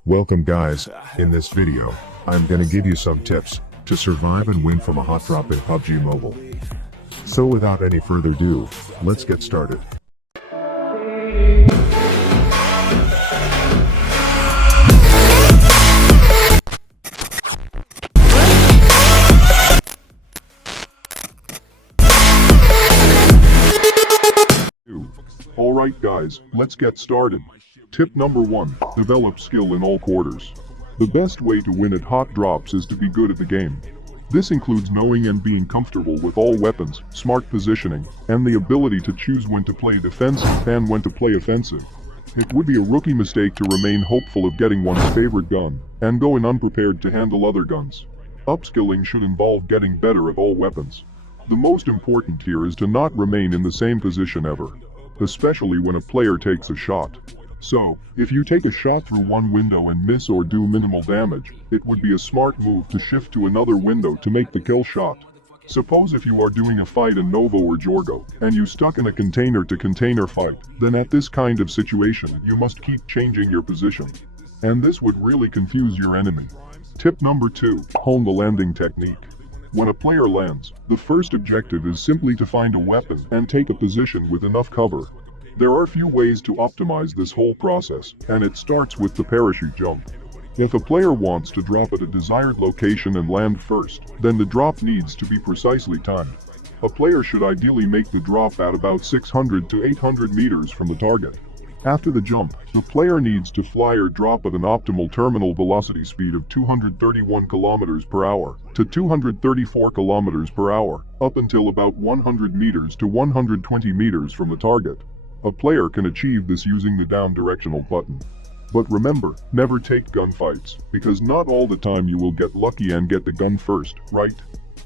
Welcome guys, in this video, I'm gonna give you some tips to survive and win from a hot drop in Pubg Mobile. So without any further ado, let's get started. Alright guys, let's get started. Tip number 1, develop skill in all quarters. The best way to win at Hotdrops is to be good at the game. This includes knowing and being comfortable with all weapons, smart positioning, and the ability to choose when to play defensive and when to play offensive. It would be a rookie mistake to remain hopeful of getting one's favorite gun, and go in unprepared to handle other guns. Upskilling should involve getting better at all weapons. The most important here is to not remain in the same position ever, especially when a player takes a shot. So, if you take a shot through one window and miss or do minimal damage, it would be a smart move to shift to another window to make the kill shot. Suppose if you are doing a fight in Novo or Jorgo, and you stuck in a container-to-container fight, then at this kind of situation you must keep changing your position. And this would really confuse your enemy. Tip number 2, hone the landing technique. When a player lands, the first objective is simply to find a weapon and take a position with enough cover. There are few ways to optimize this whole process, and it starts with the parachute jump. If a player wants to drop at a desired location and land first, then the drop needs to be precisely timed. A player should ideally make the drop at about 600 to 800 meters from the target. After the jump, the player needs to fly or drop at an optimal terminal velocity speed of 231 km per hour to 234 km per hour, up until about 100 meters to 120 meters from the target. A player can achieve this using the down directional button. But remember, never take gunfights, because not all the time you will get lucky and get the gun first, right?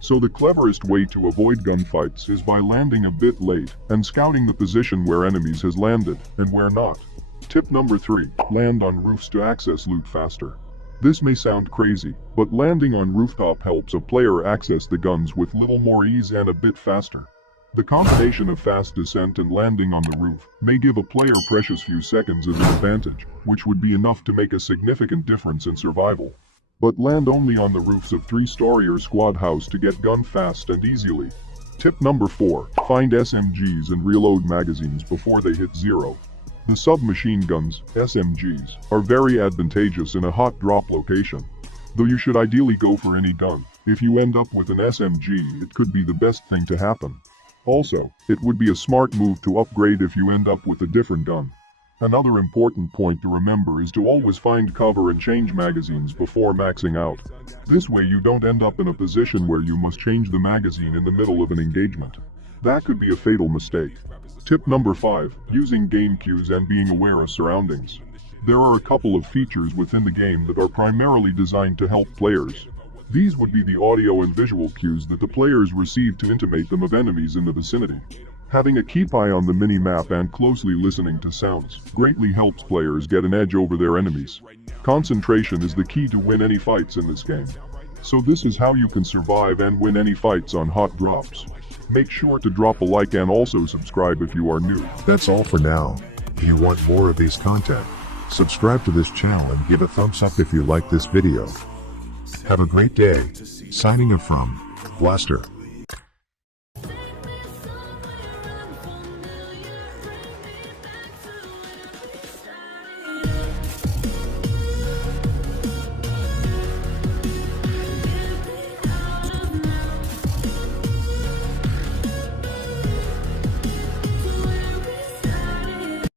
So the cleverest way to avoid gunfights is by landing a bit late and scouting the position where enemies has landed and where not. Tip number 3, land on roofs to access loot faster. This may sound crazy, but landing on rooftop helps a player access the guns with little more ease and a bit faster. The combination of fast descent and landing on the roof may give a player precious few seconds as an advantage, which would be enough to make a significant difference in survival. But land only on the roofs of 3-story or squad house to get gun fast and easily. Tip number 4, find SMGs and reload magazines before they hit zero. The submachine guns, SMGs, are very advantageous in a hot drop location. Though you should ideally go for any gun, if you end up with an SMG it could be the best thing to happen. Also, it would be a smart move to upgrade if you end up with a different gun. Another important point to remember is to always find cover and change magazines before maxing out. This way you don't end up in a position where you must change the magazine in the middle of an engagement. That could be a fatal mistake. Tip number 5, using game cues and being aware of surroundings. There are a couple of features within the game that are primarily designed to help players. These would be the audio and visual cues that the players receive to intimate them of enemies in the vicinity. Having a keep eye on the mini-map and closely listening to sounds greatly helps players get an edge over their enemies. Concentration is the key to win any fights in this game. So this is how you can survive and win any fights on Hotdrops. Make sure to drop a like and also subscribe if you are new. That's all for now. If you want more of these content, subscribe to this channel and give a thumbs up if you like this video. Have a great day. Signing off from Blaster.